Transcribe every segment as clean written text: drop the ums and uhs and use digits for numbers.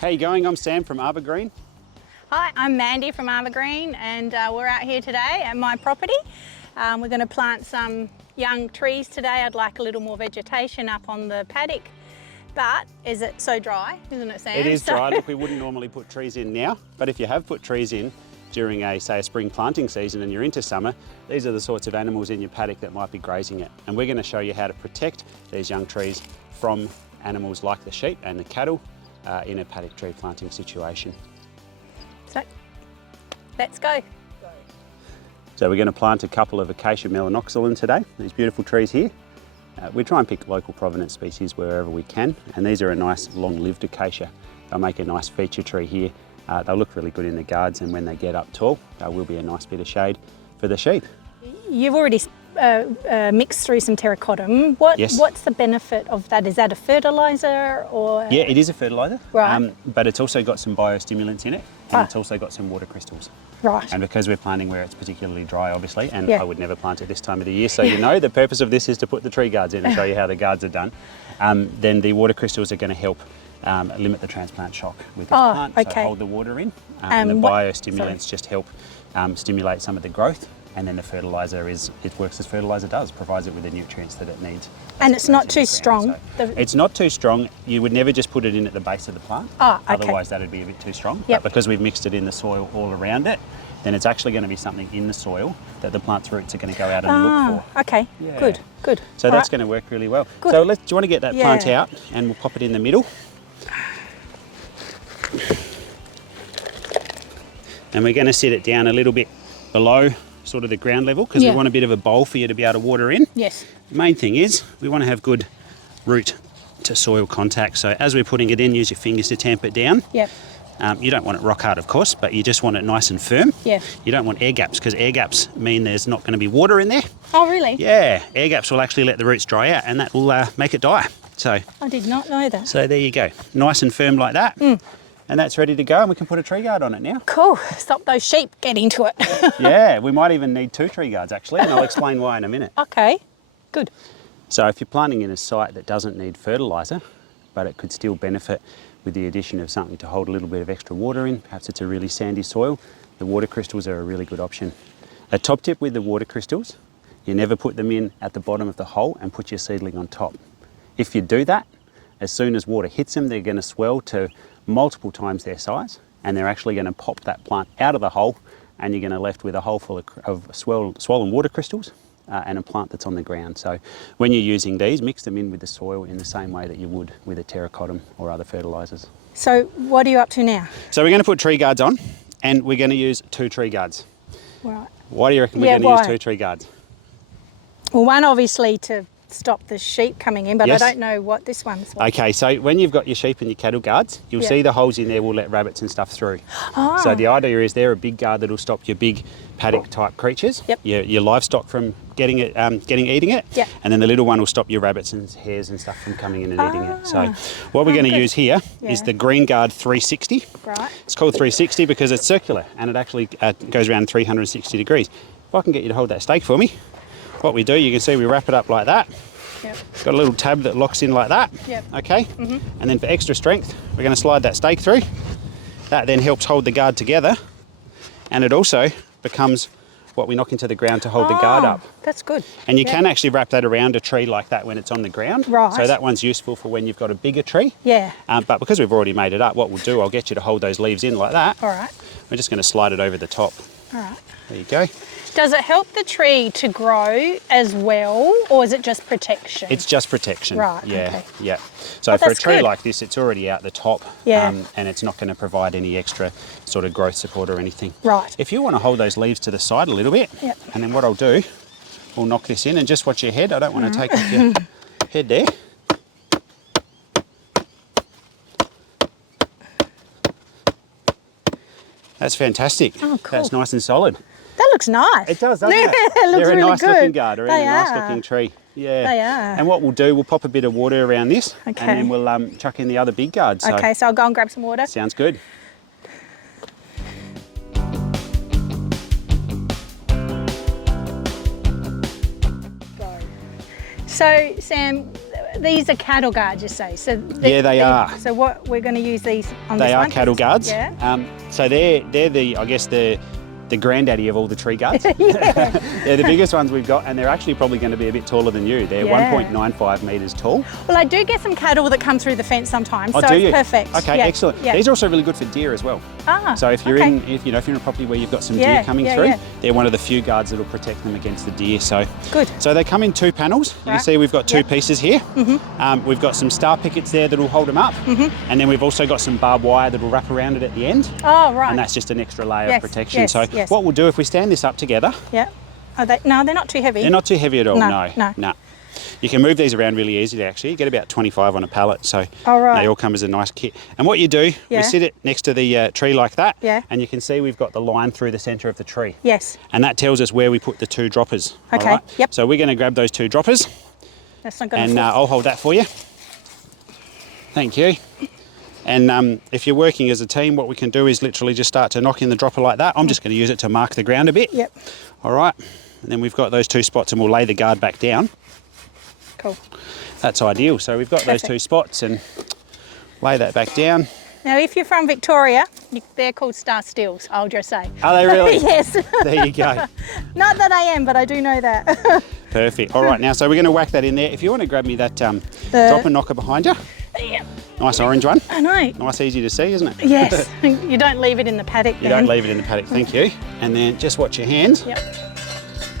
How you going? I'm Sam from Arborgreen. Hi, I'm Mandy from Arborgreen, and we're out here today at my property. We're going to plant some young trees today. I'd like a little more vegetation up on the paddock, but is it so dry, isn't it, Sam? It is dry. Look, we wouldn't normally put trees in now, but if you have put trees in during a spring planting season and you're into summer, these are the sorts of animals in your paddock that might be grazing it. And we're going to show you how to protect these young trees from animals like the sheep and the cattle in a paddock tree planting situation. So, let's go. So we're going to plant a couple of acacia melanoxylon today, these beautiful trees here. We try and pick local provenance species wherever we can, and these are a nice long-lived acacia. They'll make a nice feature tree here. They'll look really good in the guards, and when they get up tall, they will be a nice bit of shade for the sheep. You've already mixed through some terracotta. Yes. What's the benefit of that? Is that a fertiliser or? Yeah, it is a fertiliser, right. But it's also got some biostimulants in it, and it's also got some water crystals. Right. And because we're planting where it's particularly dry, obviously, and yeah. I would never plant it this time of the year, so you know the purpose of this is to put the tree guards in and show you how the guards are done. Then the water crystals are going to help limit the transplant shock with this plant, okay. so hold the water in. And the biostimulants just help stimulate some of the growth. And then the fertiliser it works as fertiliser does, provides it with the nutrients that it needs. And it's not too strong? So it's not too strong. You would never just put it in at the base of the plant. Okay. Otherwise that would be a bit too strong. Yep. But because we've mixed it in the soil all around it, then it's actually going to be something in the soil that the plant's roots are going to go out and look for. Okay, yeah. Good. So that's going to work really well. Good. So do you want to get that plant out and we'll pop it in the middle. And we're going to set it down a little bit below sort of the ground level because we want a bit of a bowl for you to be able to water in. Yes. The main thing is we want to have good root to soil contact. So as we're putting it in, use your fingers to tamp it down. Yep. You don't want it rock hard, of course, but you just want it nice and firm. Yeah. You don't want air gaps because air gaps mean there's not going to be water in there. Oh, really? Yeah. Air gaps will actually let the roots dry out and that will make it die. So I did not know that. So there you go. Nice and firm like that. And that's ready to go, and we can put a tree guard on it now. Cool. Stop those sheep getting to it. Yeah, we might even need 2 tree guards actually, and I'll explain why in a minute. Okay, good. So if you're planting in a site that doesn't need fertiliser, but it could still benefit with the addition of something to hold a little bit of extra water in, perhaps it's a really sandy soil, the water crystals are a really good option. A top tip with the water crystals, you never put them in at the bottom of the hole and put your seedling on top. If you do that, as soon as water hits them, they're going to swell to multiple times their size, and they're actually going to pop that plant out of the hole, and you're going to be left with a hole full of swollen water crystals and a plant that's on the ground. So when you're using these, mix them in with the soil in the same way that you would with a terracotta or other fertilisers. So what are you up to now? So we're going to put tree guards on, and we're going to use 2 tree guards. Right. Why do you reckon we're going to use 2 tree guards? Well, one obviously to stop the sheep coming in, but yes. I don't know what this one's for. Okay, so when you've got your sheep and your cattle guards, you'll see the holes in there will let rabbits and stuff through. So the idea is they're a big guard that'll stop your big paddock type creatures, your livestock from eating it, and then the little one will stop your rabbits and hares and stuff from coming in and eating it. So what we're going to use here is the Green Guard 360. Right. It's called 360 because it's circular and it actually goes around 360 degrees. If I can get you to hold that stake for me. What we do, you can see we wrap it up like that. Yep. It's got a little tab that locks in like that. Yep. Okay. And then for extra strength, we're going to slide that stake through. That then helps hold the guard together, and it also becomes what we knock into the ground to hold the guard up. That's good. And you can actually wrap that around a tree like that when it's on the ground. Right. So that one's useful for when you've got a bigger tree. Yeah. But because we've already made it up, what we'll do, I'll get you to hold those leaves in like that. All right. We're just going to slide it over the top. All right. There you go. Does it help the tree to grow as well, or is it just protection? It's just protection. Right, Yeah, okay. yeah. So for a tree good. like this, it's already out the top, Yeah. and it's not going to provide any extra sort of growth support or anything. Right. If you want to hold those leaves to the side a little bit, and then what I'll do, we'll knock this in and just watch your head. I don't want to take off your head there. That's fantastic. Oh, cool. That's nice and solid. That looks nice. It does, doesn't it? It looks They're really a nice good. looking guard around They a nice are. looking tree. Yeah. They are. And what we'll do, we'll pop a bit of water around this, and then we'll chuck in the other big guard. So Okay, so I'll go and grab some water. sounds good. So Sam, these are cattle guards, you say? So Yeah, they are. So what we're going to use these on this one? They are cattle guards. Yeah. So they're the, I guess, the granddaddy of all the tree guards. They're the biggest ones we've got, and they're actually probably going to be a bit taller than you. They're 1.95 metres tall. Well, I do get some cattle that come through the fence sometimes, so do it's you? perfect. Okay, yeah. excellent. Yeah. These are also really good for deer as well. Ah, so if you're okay. if you're in a property where you've got some deer coming through, they're one of the few guards that will protect them against the deer. So good. So they come in 2 panels. You can see we've got 2 pieces here. We've got some star pickets there that will hold them up, and then we've also got some barbed wire that will wrap around it at the end. Oh, right. And that's just an extra layer of protection. Yes, so what we'll do if we stand this up together. Yeah. No, they're not too heavy. They're not too heavy at all. No. You can move these around really easily, actually. You get about 25 on a pallet, so right. they all come as a nice kit. And what you do, we sit it next to the tree like that, and you can see we've got the line through the centre of the tree. Yes. And that tells us where we put the 2 droppers. Okay, all right? yep. So we're going to grab those 2 droppers. That's not going to And I'll hold that for you. Thank you. And if you're working as a team, what we can do is literally just start to knock in the dropper like that. I'm just going to use it to mark the ground a bit. Yep. All right. And then we've got those 2 spots, and we'll lay the guard back down. Cool. That's ideal. So we've got those 2 spots, and lay that back down. Now, if you're from Victoria, they're called star stills, I'll just say. Are they really? Yes. There you go. Not that I am, but I do know that. Perfect. All right, now, so we're going to whack that in there. If you want to grab me that dropper knocker behind you. Yep. Nice orange one. I know. Nice, easy to see, isn't it? Yes. You don't leave it in the paddock then. You don't leave it in the paddock, thank you. And then just watch your hands. Yep.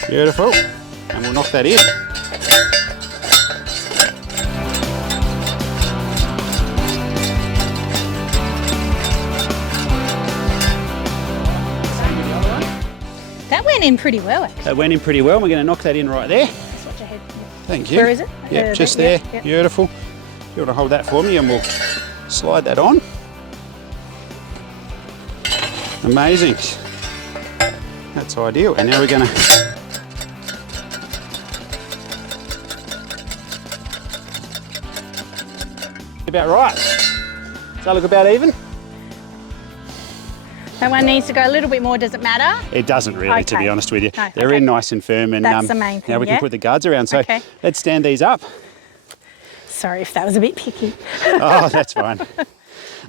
Beautiful. And we'll knock that in. That went in pretty well, actually. That went in pretty well. We're going to knock that in right there. Just watch your head. Thank you. Where is it? Yep, just there. Yep. Beautiful. You want to hold that for me, and we'll slide that on. Amazing. That's ideal. And now we're going to... About right. Does that look about even? That one needs to go a little bit more. Does it matter? It doesn't really, to be honest with you. No, They're in nice and firm, and that's the main thing. now we can put the guards around. So let's stand these up. Sorry if that was a bit picky. Oh, that's fine.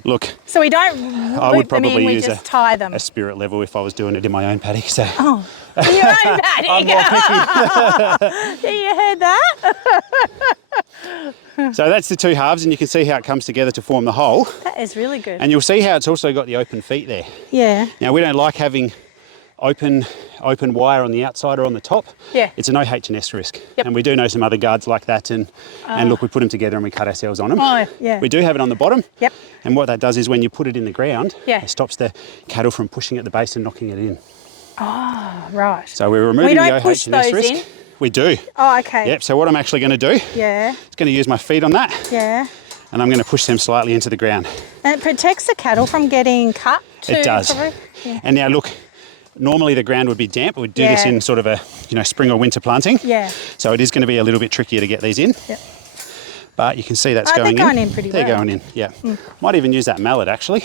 Look, so we don't I would loop them in, probably we use just tie them. a spirit level if I was doing it in my own paddock. So. Oh, in your own paddock. I'm more picky. Yeah, you heard that? So that's the 2 halves, and you can see how it comes together to form the whole. That is really good. And you'll see how it's also got the open feet there. Yeah. Now, we don't like having open wire on the outside or on the top. Yeah. It's an OH&S risk. Yep. And we do know some other guards like that, and look, we put them together and we cut ourselves on them. Oh, yeah. We do have it on the bottom. Yep. And what that does is when you put it in the ground, it stops the cattle from pushing at the base and knocking it in. Oh, right. So we're removing the push OH&S those risk. in? We do. Oh, okay. Yep, so what I'm actually going to do is going to use my feet on that. Yeah. And I'm going to push them slightly into the ground. And it protects the cattle from getting cut too. It does. Yeah. And now look, normally the ground would be damp. We'd do this in sort of a spring or winter planting. Yeah. So it is going to be a little bit trickier to get these in. Yep. But you can see that's going in. They're going in pretty well. They're going in, yeah. Might even use that mallet actually.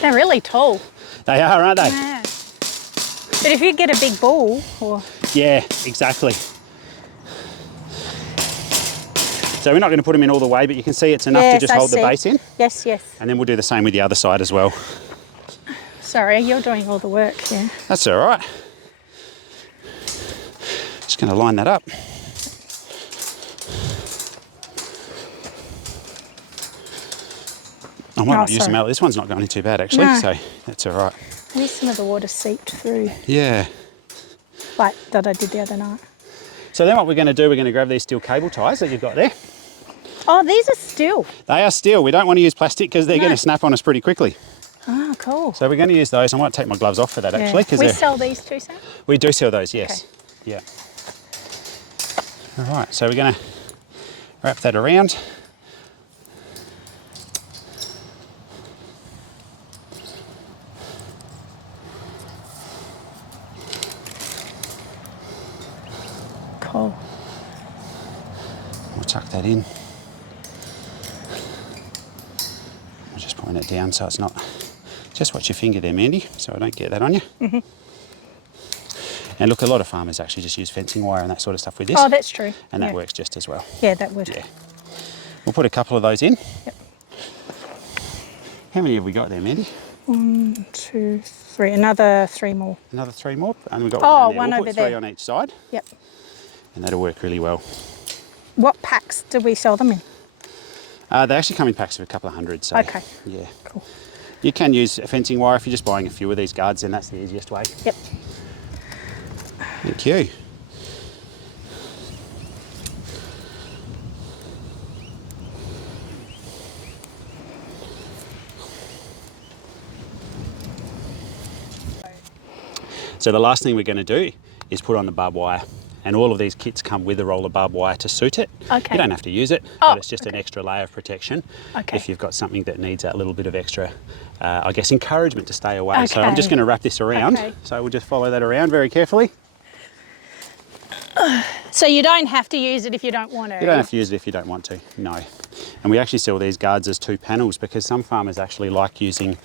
They're really tall. They are, aren't they? Yeah. But if you get a big bull, or... Yeah, exactly. So we're not going to put them in all the way, but you can see it's enough to just hold the base in. Yes, yes. And then we'll do the same with the other side as well. Sorry, you're doing all the work, yeah. That's all right. Just going to line that up. I might not use the mallet. This one's not going in too bad actually, so that's all right. At least some of the water seeped through. Yeah. Like that I did the other night. So then what we're going to do, we're going to grab these steel cable ties that you've got there. Oh, these are steel. They are steel. We don't want to use plastic because they're going to snap on us pretty quickly. Oh, cool. So we're going to use those. I might take my gloves off for that actually. We sell these too, Sam? We do sell those, yes. Okay. Yeah. All right, so we're going to wrap that around. Cool. We'll tuck that in. We'll just point it down so it's not... Just watch your finger there, Mandy, so I don't get that on you. And look, a lot of farmers actually just use fencing wire and that sort of stuff with this. Oh, that's true. And that works just as well. Yeah, that would. Yeah. We'll put a couple of those in. Yep. How many have we got there, Mandy? 1, 2, 3. Another 3 more. Another 3 more. And we've got one we'll over put there. 3 on each side. Yep. And that'll work really well. What packs do we sell them in? They actually come in packs of a couple of hundred. So, Okay. Yeah. Cool. You can use fencing wire if you're just buying a few of these guards, then that's the easiest way. Yep. Thank you. So the last thing we're going to do is put on the barbed wire. And all of these kits come with a roll of barbed wire to suit it. Okay. You don't have to use it, but it's just an extra layer of protection if you've got something that needs that little bit of extra, I guess, encouragement to stay away. So I'm just going to wrap this around. So we'll just follow that around very carefully. So you don't have to use it if you don't want to? You don't have to use it if you don't want to, no. And we actually sell these guards as 2 panels because some farmers actually like using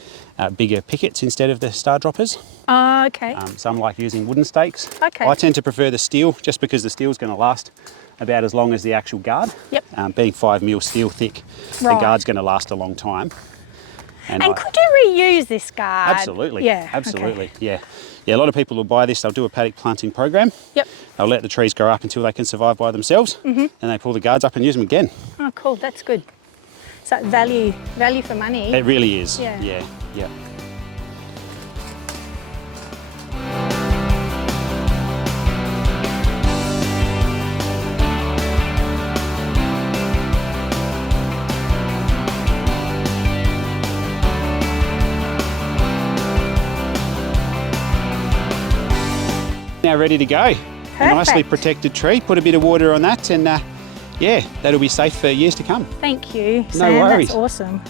bigger pickets instead of the star droppers. Oh, okay. Some like using wooden stakes. Okay. I tend to prefer the steel just because the steel is going to last about as long as the actual guard. Yep. Being 5mm steel thick, the guard's going to last a long time. And could you reuse this guard? Absolutely. Yeah. Absolutely. Okay. Yeah. Yeah. A lot of people will buy this. They'll do a paddock planting program. Yep. They'll let the trees grow up until they can survive by themselves, and they pull the guards up and use them again. Oh, cool. That's good. So value for money. It really is. Yeah. Yeah. Yeah. Now ready to go. Perfect. A nicely protected tree. Put a bit of water on that, and yeah, that'll be safe for years to come. Thank you, Sam. No worries. That's awesome.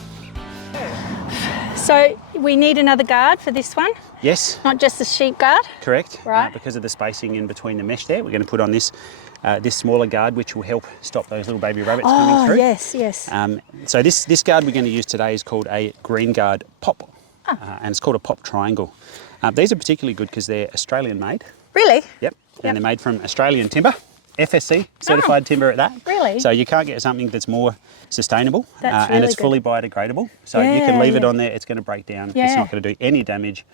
So we need another guard for this one, Yes, not just a sheep guard. correct. Right. Because of the spacing in between the mesh there, we're going to put on this this smaller guard, which will help stop those little baby rabbits coming through. Yes, yes. So this guard we're going to use today is called a green guard pop, and it's called a pop triangle. These are particularly good because they're Australian made. Really? Yep. And they're made from Australian timber, FSC certified timber at that. Really? So you can't get something that's more sustainable, That's and really it's good. fully biodegradable. So you can leave it on there, it's going to break down. Yeah. It's not going to do any damage,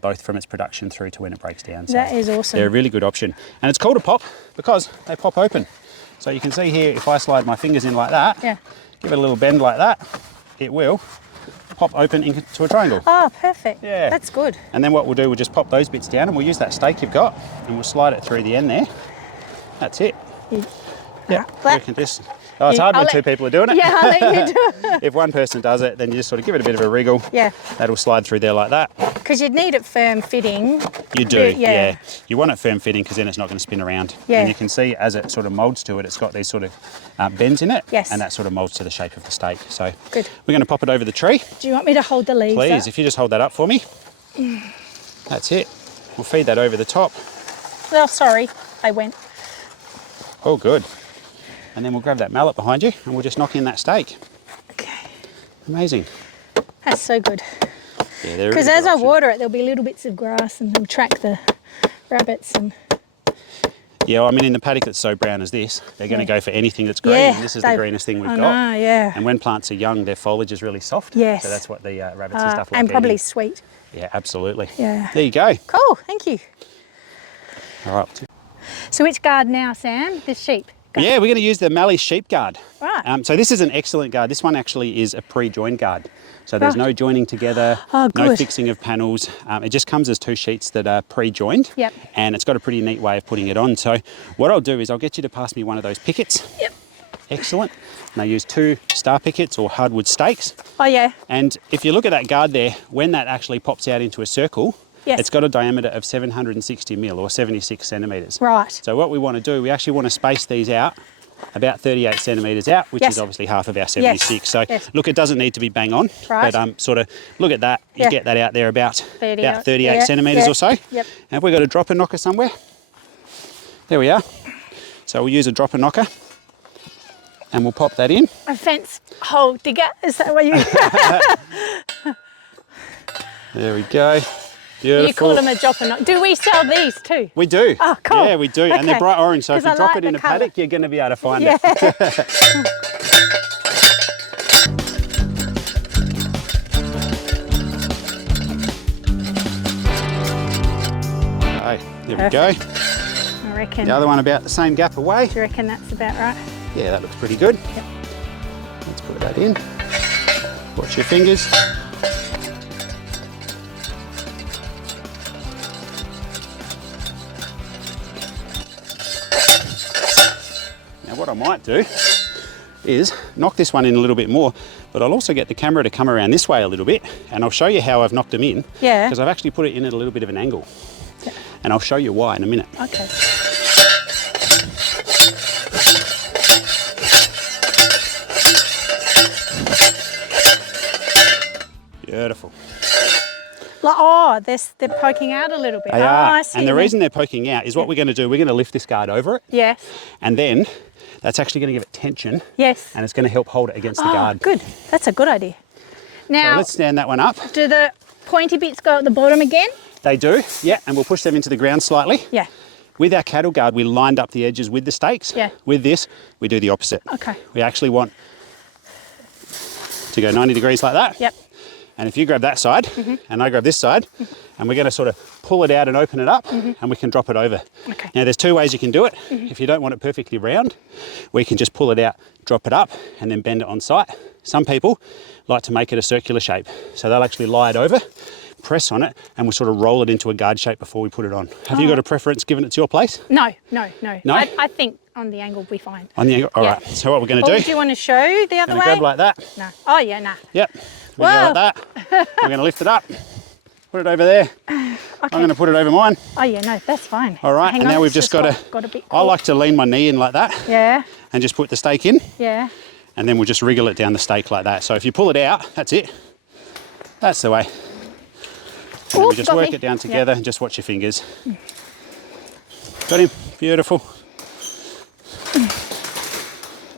both from its production through to when it breaks down. So That is awesome. they're a really good option. And it's called a pop because they pop open. So you can see here, if I slide my fingers in like that, give it a little bend like that, it will pop open into a triangle. Oh, perfect. Yeah. That's good. And then what we'll do, we'll just pop those bits down and we'll use that stake you've got and we'll slide it through the end there. That's it. Yeah. You can just, it's hard when 2 people are doing it. Yeah, I'll let you do it. If one person does it, then you just sort of give it a bit of a wriggle. Yeah. That'll slide through there like that. Because you'd need it firm fitting. You do, Yeah. yeah. You want it firm fitting because then it's not going to spin around. Yeah. And you can see as it sort of moulds to it, it's got these sort of bends in it. Yes. And that sort of moulds to the shape of the stake. So Good. we're going to pop it over the tree. Do you want me to hold the leaves Please, up? if you just hold that up for me. That's it. We'll feed that over the top. Oh, sorry. They went. Oh, good. And then we'll grab that mallet behind you and we'll just knock in that stake. Okay. Amazing. That's so good. Yeah, they're a Because really as good I option. water it, there'll be little bits of grass and they'll track the rabbits. And Yeah, I mean, in the paddock that's so brown as this, they're going to go for anything that's green. Yeah, And this is the they- greenest thing we've I got. know, yeah. And when plants are young, their foliage is really soft. Yes. So that's what the rabbits and stuff like and probably eating. sweet. Yeah, absolutely. Yeah. There you go. Cool, thank you. All right. So which guard now, Sam? This sheep guard. Yeah, we're going to use the Mallee sheep guard. Right. So this is an excellent guard. This one actually is a pre-joined guard. So there's no joining together, Oh, no good. fixing of panels. It just comes as 2 sheets that are pre-joined. Yep. And it's got a pretty neat way of putting it on. So what I'll do is I'll get you to pass me one of those pickets. Yep. Excellent. And I use 2 star pickets or hardwood stakes. Oh, yeah. And if you look at that guard there, when that actually pops out into a circle, Yes. it's got a diameter of 760 mil or 76 centimetres. Right. So what we want to do, we actually want to space these out about 38 centimetres out, which Yes. is obviously half of our 76. So Yes. look, it doesn't need to be bang on, Right. but sort of look at that, you Yeah. get that out there about 38 yeah, centimetres yeah. or so. Yep. Have we got a dropper knocker somewhere? There we are. So we'll use a dropper knocker and we'll pop that in. A fence hole digger, is that what you... There we go. Beautiful. You call them a jopper. Do we sell these too? We do. Oh, cool. Yeah, we do. And they're Okay. bright orange, so if 'Cause you I drop like it in the a colour. paddock, you're going to be able to find Yeah. it. Okay, there we go. I reckon. The other one about the same gap away. Do you reckon that's about right? Yeah, that looks pretty good. Yep. Let's put that in. Watch your fingers. Now what I might do is knock this one in a little bit more, but I'll also get the camera to come around this way a little bit, and I'll show you how I've knocked them in. Yeah. Because I've actually put it in at a little bit of an angle. Yeah. And I'll show you why in a minute. Okay. Beautiful. Like, oh, they're poking out a little bit. They oh, are. I see. And the reason they're poking out is what we're going to do, we're going to lift this guard over it, Yes. and then that's actually going to give it tension, Yes. and it's going to help hold it against the Oh, guard. good. That's a good idea. So Now, let's stand that one up. do the pointy bits go at the bottom again? They do, yeah, and we'll push them into the ground slightly. Yeah. With our cattle guard, we lined up the edges with the stakes. Yeah. With this, we do the opposite. Okay. We actually want to go 90 degrees like that. Yep. And if you grab that side, and I grab this side, and we're going to sort of pull it out and open it up, and we can drop it over. Okay. Now, there's two ways you can do it. If you don't want it perfectly round, we can just pull it out, drop it up, and then bend it on site. Some people like to make it a circular shape. So they'll actually lie it over, press on it, and we'll sort of roll it into a guard shape before we put it on. Have you got a preference given it's your place? No. No? I think on the angle will be fine. On the angle? All Yeah. right. So what we're going to Or do, do you want to show the other gonna way? grab like that. No. Oh, yeah, nah. Yep. We go Whoa. like that. We're going to lift it up, put it over there. I'm going to put it over mine. Oh, yeah, no, that's fine. All right, Hang and on, now we've it's just got to, got a bit I like to lean my knee in like that Yeah, and just put the stake in, yeah. and then we'll just wriggle it down the stake like that. So if you pull it out, that's it. That's the way. And then Ooh, we just got work me. it down together and just watch your fingers. Got him, beautiful.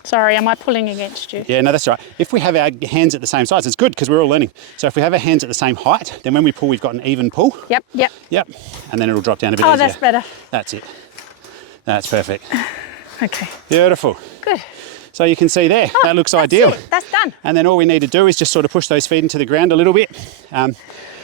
Sorry, am I pulling against you? Yeah, no, that's right. If we have our hands at the same size, it's good because we're all learning. So if we have our hands at the same height, then when we pull, we've got an even pull. Yep, yep. Yep, and then it'll drop down a bit Oh, easier. that's better. That's it. That's perfect. Okay, Beautiful. good. So you can see there, that looks That's ideal. it. That's done. And then all we need to do is just sort of push those feet into the ground a little bit.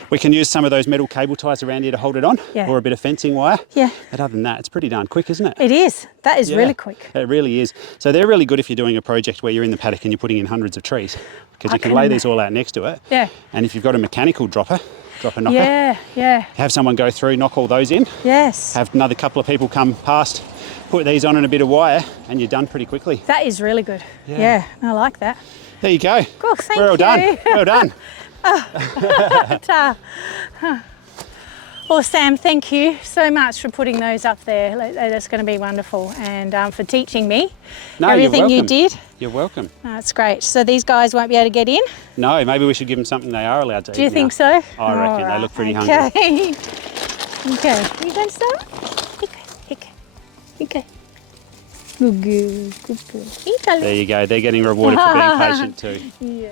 We can use some of those metal cable ties around here to hold it on, Yeah. or a bit of fencing wire. Yeah. But other than that, it's pretty darn quick, isn't it? It is. That is Yeah, really quick. It really is. So they're really good if you're doing a project where you're in the paddock and you're putting in hundreds of trees, because you can lay these all out next to it. Yeah. And if you've got a mechanical dropper, knocker, Yeah, yeah. have someone go through, knock all those in, Yes. have another couple of people come past, put these on and a bit of wire, and you're done pretty quickly. That is really good. Yeah. Yeah, I like that. There you go. Cool, thank We're all you. done. Well done. Well, Sam, thank you so much for putting those up there. That's going to be wonderful, and for teaching me No, everything you're you welcome. did. You're welcome. That's great. So these guys won't be able to get in? No, maybe we should give them something they are allowed to eat. Do you think now. so? I reckon. All They look pretty okay. hungry. Okay. You going to start? Okay. Good girl. Good girl. There you go. They're getting rewarded for being patient too. Yeah.